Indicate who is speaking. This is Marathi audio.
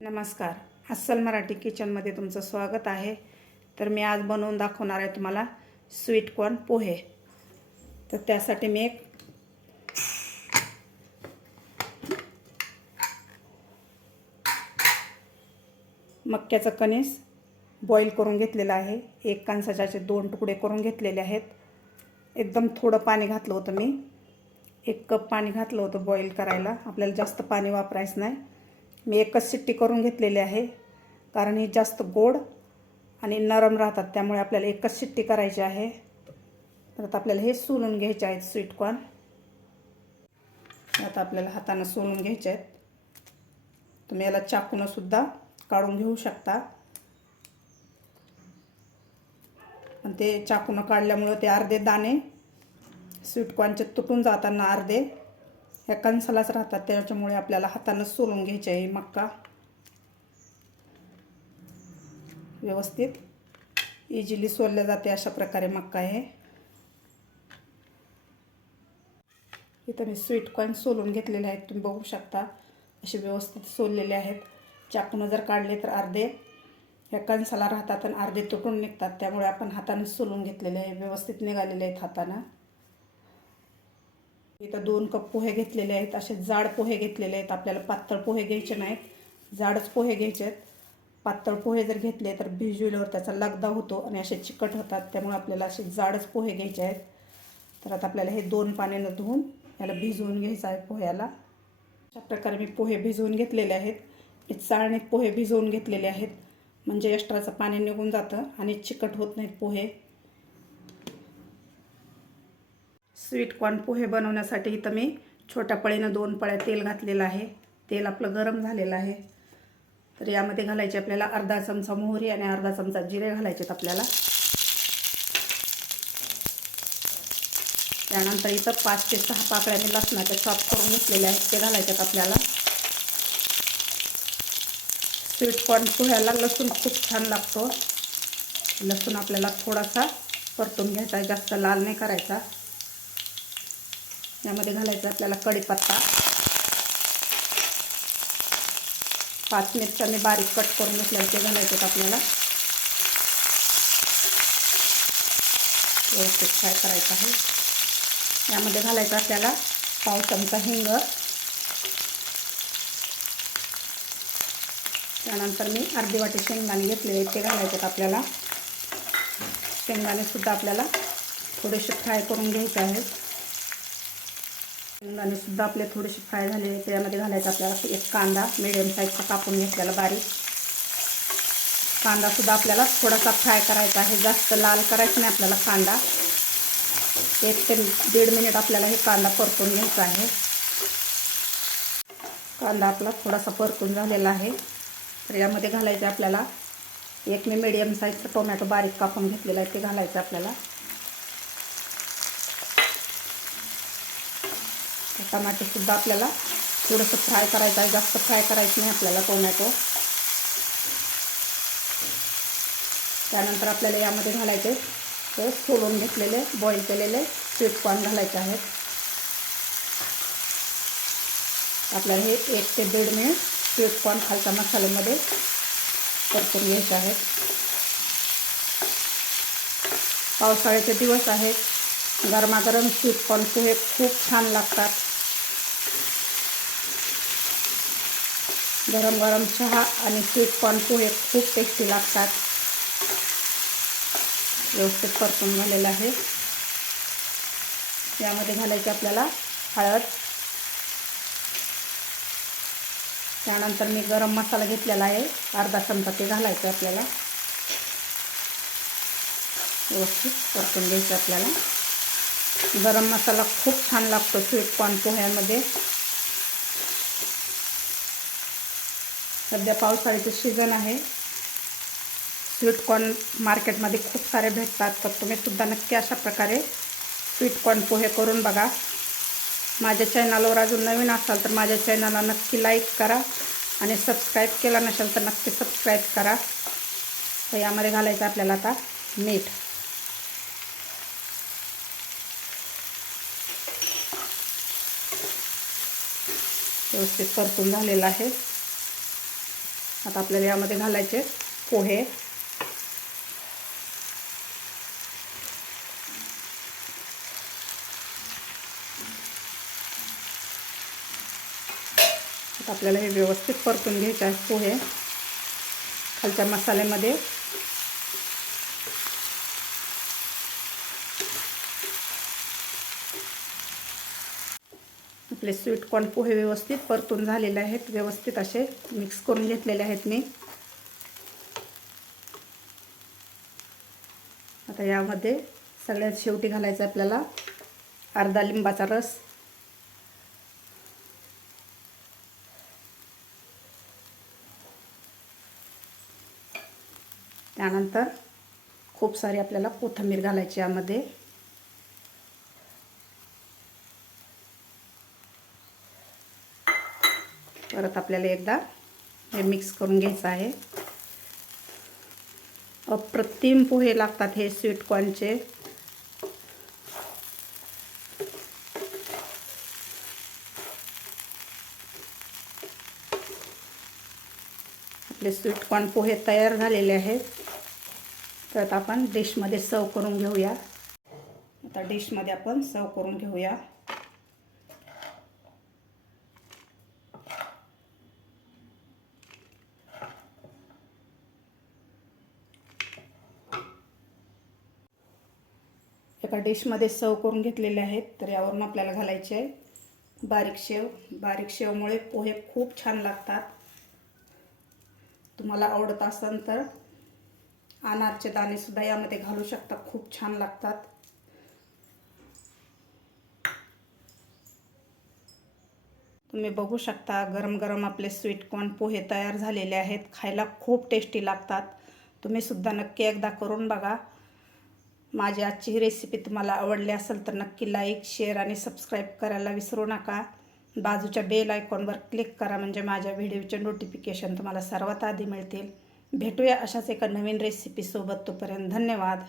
Speaker 1: नमस्कार. अस्सल मराठी किचनमध्ये तुमचं स्वागत आहे. तर मी आज बनवून दाखवणार आहे तुम्हाला स्वीट कॉर्न पोहे. तर त्यासाठी मी एक मक्याचं कणीस बॉईल करून घेतलेलं आहे. एक कणसाचे दोन तुकडे करून घेतलेले आहेत. एकदम थोडं पाणी घातलं होतं मी. एक कप पाणी घातलं होतं बॉईल करायला. आपल्याला जास्त पाणी वापरायचं नाही. मी एकच सिट्टी करून घेतलेली आहे. कारण ही जास्त गोड आणि नरम राहतात. त्यामुळे आपल्याला एकच शिट्टी करायची आहे. तर आता आपल्याला हे सोलून घ्यायचे आहेत स्वीटकॉर्न आता आपल्याला हातानं सोलून घ्यायचे आहेत. तुम्ही याला चाकूनंसुद्धा काढून घेऊ शकता. पण ते चाकूनं काढल्यामुळं ते अर्धे दाणे स्वीटकॉर्नचे तुटून जाताना अर्धे ह्या कणसालाच राहतात. त्याच्यामुळे आपल्याला हातानं सोलून घ्यायचे आहे मक्का. व्यवस्थित. इझिली सोलल्या जाते अशा प्रकारे मक्का आहे इथं मी स्वीट कॉईन सोलून घेतलेले आहेत. तुम्ही बघू शकता असे व्यवस्थित सोललेले आहेत. चाकूनं जर काढले तर अर्धे. ह्या कणसाला राहतात आणि अर्धे तुटून निघतात. त्यामुळे आपण हाताने सोलून घेतलेले आहे. व्यवस्थित निघालेले आहेत हातानं. इथं दोन कप पोहे घेतलेले आहेत असे जाड पोहे घेतलेले आहेत. आपल्याला पातळ पोहे घ्यायचे नाहीत. जाडच पोहे घ्यायचे आहेत. पातळ पोहे जर घेतले तर भिजविल्यावर त्याचा लगदा होतो आणि असे चिकट होतात. त्यामुळे आपल्याला असे जाडच पोहे घ्यायचे आहेत. तर आता आपल्याला हे दोन पाण्यानं धुवून याला भिजवून घ्यायचं आहे पोह्याला. अशा प्रकारे मी पोहे भिजवून घेतलेले आहेत. मी चाळणीत पोहे भिजवून घेतलेले आहेत. म्हणजे एक्स्ट्राचं पाणी निघून जातं आणि चिकट होत नाहीत पोहे. स्वीट कॉर्न पोहे बनवण्यासाठी इथं मी छोट्या पळीनं दोन पळ्या तेल घातलेलं आहे. तेल आपलं गरम झालेलं आहे. तर यामध्ये घालायचे आपल्याला अर्धा चमचा मोहरी आणि अर्धा चमचा जिरे घालायचेत आपल्याला. त्यानंतर इथं पाच ते सहा पाकळ्या मी लसणाच्या चॉप करून घेतलेल्या आहेत. ते घालायच्यात आपल्याला. स्वीट कॉर्न पोह्याला लसूण खूप छान लागतो. लसूण आपल्याला थोडासा परतून घ्यायचा जास्त लाल नाही करायचा. यामध्ये घालायचं आपल्याला कढीपत्ता. पाच मिरच्या मी बारीक कट करून घेतल्या ते घालायचे आपल्याला. व्यवस्थित फ्राय करायचं आहे. यामध्ये घालायचं आपल्याला पाव चमचा हिंग. त्यानंतर मी अर्धी वाटी शेंगदाणे घेतलेले ते घालायचे आपल्याला. शेंगदाणेसुद्धा आपल्याला थोडेसे फ्राय करून घ्यायचे आहेत. शेंगदाणे सुद्धा आपले थोडेसे फ्राय झाले. त्यामध्ये घालायचं आपल्याला एक कांदा मिडियम साईजचा कापून घेतलेला बारीक. कांदासुद्धा आपल्याला थोडासा फ्राय करायचा आहे. जास्त लाल करायचं नाही आपल्याला कांदा. एक ते दीड मिनिट आपल्याला हे कांदा परतून घ्यायचा आहे. कांदा आपला थोडासा परतून झालेला आहे. तर यामध्ये घालायचं आपल्याला एक मी मिडियम साईजचा टोमॅटो बारीक कापून घेतलेला आहे. ते घालायचं आपल्याला. टमाटोसुद्धा आपल्याला थोडंसं फ्राय करायचं आहे. जास्त फ्राय करायचं नाही आपल्याला टोमॅटो. त्यानंतर आपल्याला यामध्ये घालायचे ते सोलून घेतलेले बॉईल केलेले स्वीट कॉर्न घालायचे आहेत. आपल्याला हे एक ते दीड मिनिट स्वीट कॉर्न खालच्या मसाल्यामध्ये परतून घ्यायचे आहेत. पावसाळ्याचे दिवस आहेत. गरमागरम स्वीट कॉर्न पोहे खूप छान लागतात. गरम गरम चहा आणि स्वीट पण पोहे खूप टेस्टी लागतात. व्यवस्थित परतून झालेलं आहे. यामध्ये घालायची आपल्याला हळद. त्यानंतर मी गरम मसाला घेतलेला आहे. अर्धा चमचा ते घालायचं आपल्याला. व्यवस्थित परतून घ्यायचं आपल्याला. गरम मसाला खूप छान लागतो स्वीट कॉर्न पोह्यामध्ये. सध्या पावसाळ्याचं सीझन आहे. स्वीट कॉर्न मार्केटमध्ये खूप सारे भेटतात तर तुम्ही सुद्धा नक्की अशा प्रकारे स्वीट कॉर्न पोहे करून बघा. माझ्या चॅनलवर अजून नवीन असाल तर माझ्या चॅनलला नक्की लाईक करा आणि सबस्क्राईब केला नसेल तर नक्की सबस्क्राईब करा. तर यामध्ये घालायचं आपल्याला आता मीठ. व्यवस्थित परतून झालेलं आहे. आता आपल्याला यामध्ये घालायचे पोहे. आता आपल्याला हे व्यवस्थित परतून घ्यायचे आहेत पोहे. खालच्या मसाल्यामध्ये आपले स्वीट कॉर्न पोहे व्यवस्थित परतून झालेले आहेत. व्यवस्थित असे मिक्स करून घेतलेले आहेत मी. आता यामध्ये सगळ्यात शेवटी घालायचं आपल्याला अर्धा लिंबाचा रस. त्यानंतर खूप सारी आपल्याला कोथिंबीर घालायची यामध्ये. परत आपल्याला एकदा हे मिक्स करून घ्यायचं आहे. अप्रतिम पोहे लागतात हे स्वीट कॉर्नचे आपले स्वीट कॉर्न पोहे तयार झालेले आहेत. तर आपण डिशमध्ये सर्व करून घेऊया. आता डिशमध्ये आपण सर्व करून घेऊया. एका डिशमध्ये सर्व करून घेतलेले आहेत तर यावरून आपल्याला घालायचे आहे बारीक शेव. बारीक शेवमुळे पोहे खूप छान लागतात. तुम्हाला आवडत असेल तर अनारचे दाणेसुद्धा यामध्ये घालू शकता खूप छान लागतात. तुम्ही बघू शकता गरम गरम आपले स्वीट कॉर्न पोहे तयार झालेले आहेत खायला खूप टेस्टी लागतात. तुम्हीसुद्धा नक्की एकदा करून बघा. माझी आजची ही रेसिपी तुम्हाला आवडली असेल तर नक्की लाईक शेअर आणि सबस्क्राईब करायला विसरू नका. बाजूच्या बेल आयकॉनवर क्लिक करा म्हणजे माझ्या व्हिडिओचे नोटिफिकेशन तुम्हाला सर्वात आधी मिळतील. भेटूया अशाच एका नवीन रेसिपीसोबत तोपर्यंत धन्यवाद.